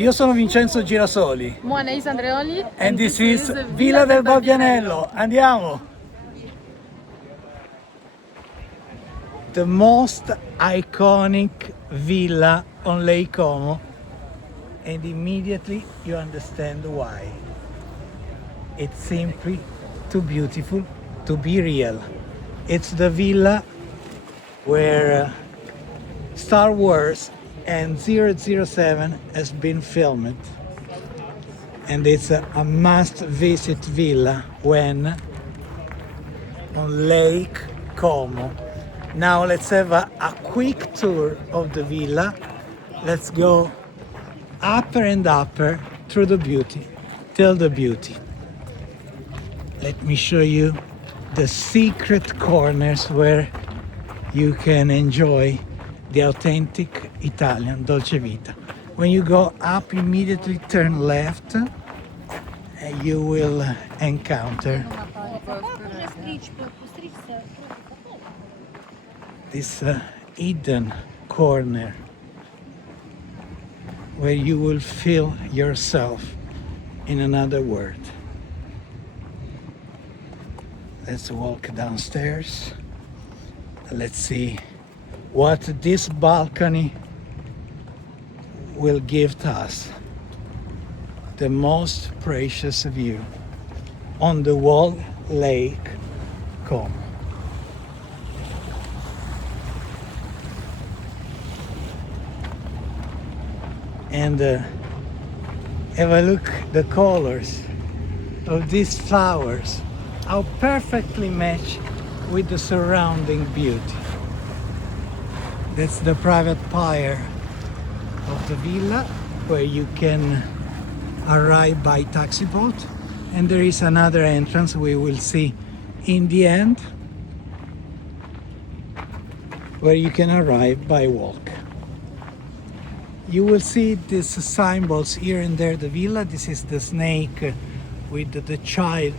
Io sono Vincenzo Girasoli. Nais Andreoli. And this is Villa del Balbianello. Andiamo! The most iconic villa on Lake Como, and immediately you understand why. It's simply too beautiful to be real. It's the villa where Star Wars and 007 has been filmed, and it's a must-visit villa when on Lake Como. Now let's have a quick tour of the villa. Let's go upper and upper through the beauty, till the beauty. Let me show you the secret corners where you can enjoy the authentic Italian dolce vita. When you go up, immediately turn left, and you will encounter this hidden corner where you will feel yourself in another world. Let's walk downstairs. Let's see what this balcony will give to us. The most precious view on the wall Lake Como. And have a look the colors of these flowers, how perfectly match with the surrounding beauty. That's the private pier of the villa, where you can arrive by taxi boat, and there is another entrance we will see in the end, where you can arrive by walk. You will see these symbols here and there, the villa. This is the snake with the child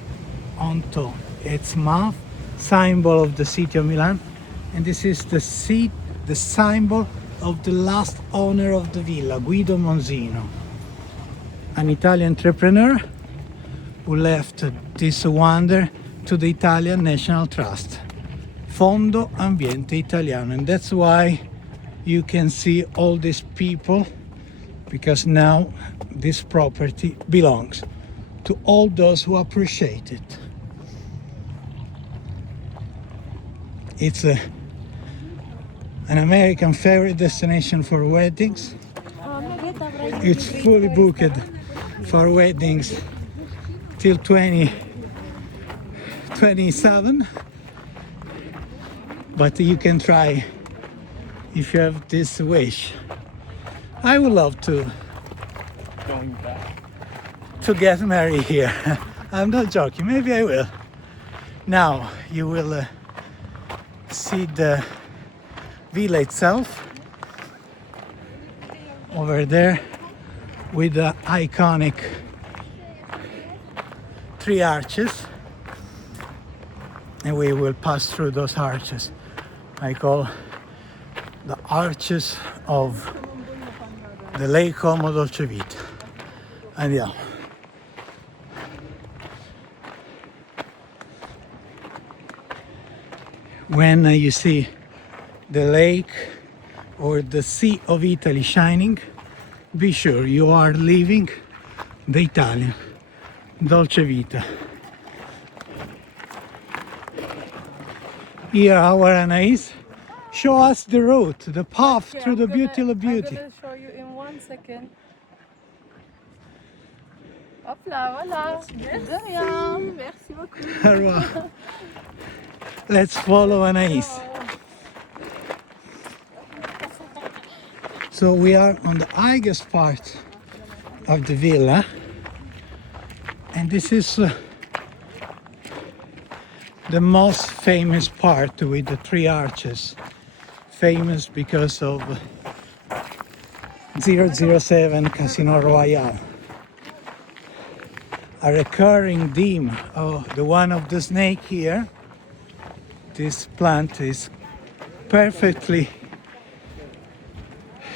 onto its mouth, symbol of the city of Milan. And this is the symbol of the last owner of the villa, Guido Monzino, an Italian entrepreneur who left this wonder to the Italian National Trust, Fondo Ambiente Italiano. And that's why you can see all these people, because now this property belongs to all those who appreciate it. It's an American favorite destination for weddings. It's fully booked for weddings till 2027, but you can try if you have this wish. I would love to get married here. I'm not joking, maybe I will. Now you will see the villa itself over there with the iconic 3 arches, and we will pass through those arches. I call the arches of the Lake Como Dolce Vita. Andiamo. When you see the lake or the Sea of Italy shining, be sure you are living the Italian Dolce Vita. Here our Anais show us the route, the path through the beauty of beauty. I'm gonna show you in 1 second. Hop là, voilà. De rien. Merci beaucoup. Let's follow Anais. So we are on the highest part of the villa, and this is the most famous part with the 3 arches. Famous because of 007 Casino Royale. A recurring theme, the one of the snake here. This plant is perfectly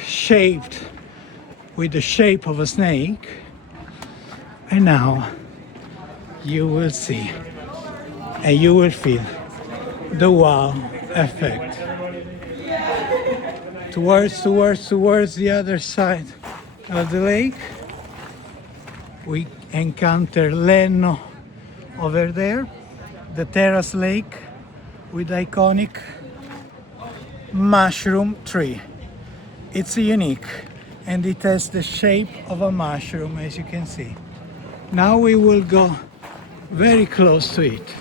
shaped with the shape of a snake. And now you will see and you will feel the wow effect. Towards the other side of the lake, we encounter Lenno over there, the terrace lake with iconic mushroom tree. It's unique and it has the shape of a mushroom, as you can see. Now we will go very close to it.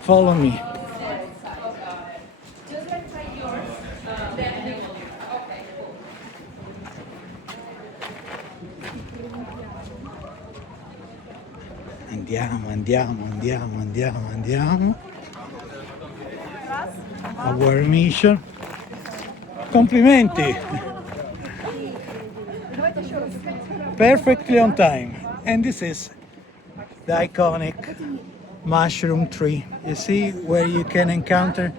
Follow me. Andiamo. Our mission. Complimenti. Perfectly on time. And this is the iconic mushroom tree. You see, where you can encounter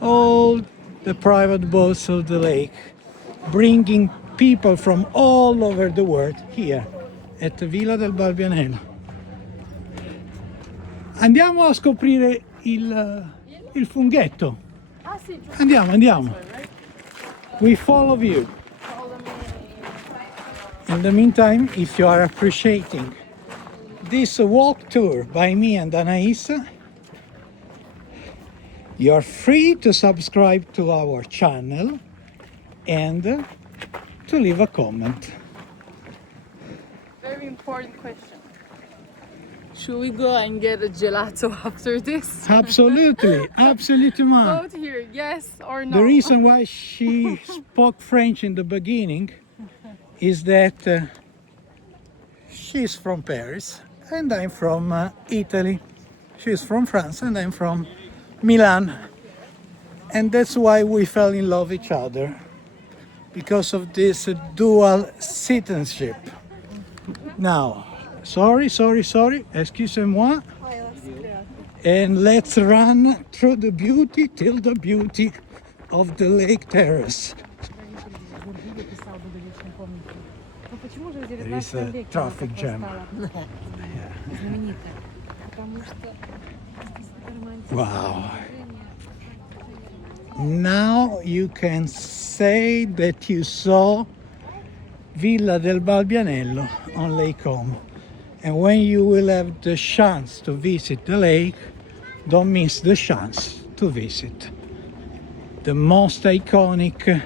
all the private boats of the lake, bringing people from all over the world here at Villa del Balbianello. Andiamo a scoprire il funghetto. Ah sì, giusto. Andiamo. We follow you. In the meantime, if you are appreciating this walk tour by me and Nais, you're free to subscribe to our channel and to leave a comment. Very important question. Should we go and get a gelato after this? Absolutely, ma. Vote here, yes or no. The reason why she spoke French in the beginning is that she's from Paris and I'm from Italy. She's from France and I'm from Milan. And that's why we fell in love with each other, because of this dual citizenship. Now, sorry, excusez-moi. And let's run through the beauty till the beauty of the lake terrace. There is a traffic jam. Wow. Now you can say that you saw Villa del Balbianello on Lake Como. And when you will have the chance to visit the lake, don't miss the chance to visit the most iconic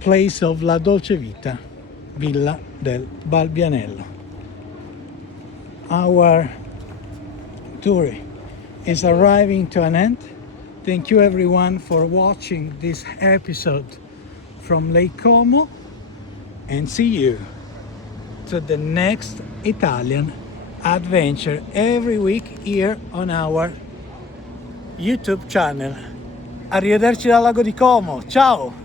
place of La Dolce Vita, Villa del Balbianello. Our tour is arriving to an end. Thank you everyone for watching this episode from Lake Como, and see you to the next Italian adventure every week here on our YouTube channel. Arrivederci dal lago di Como. Ciao!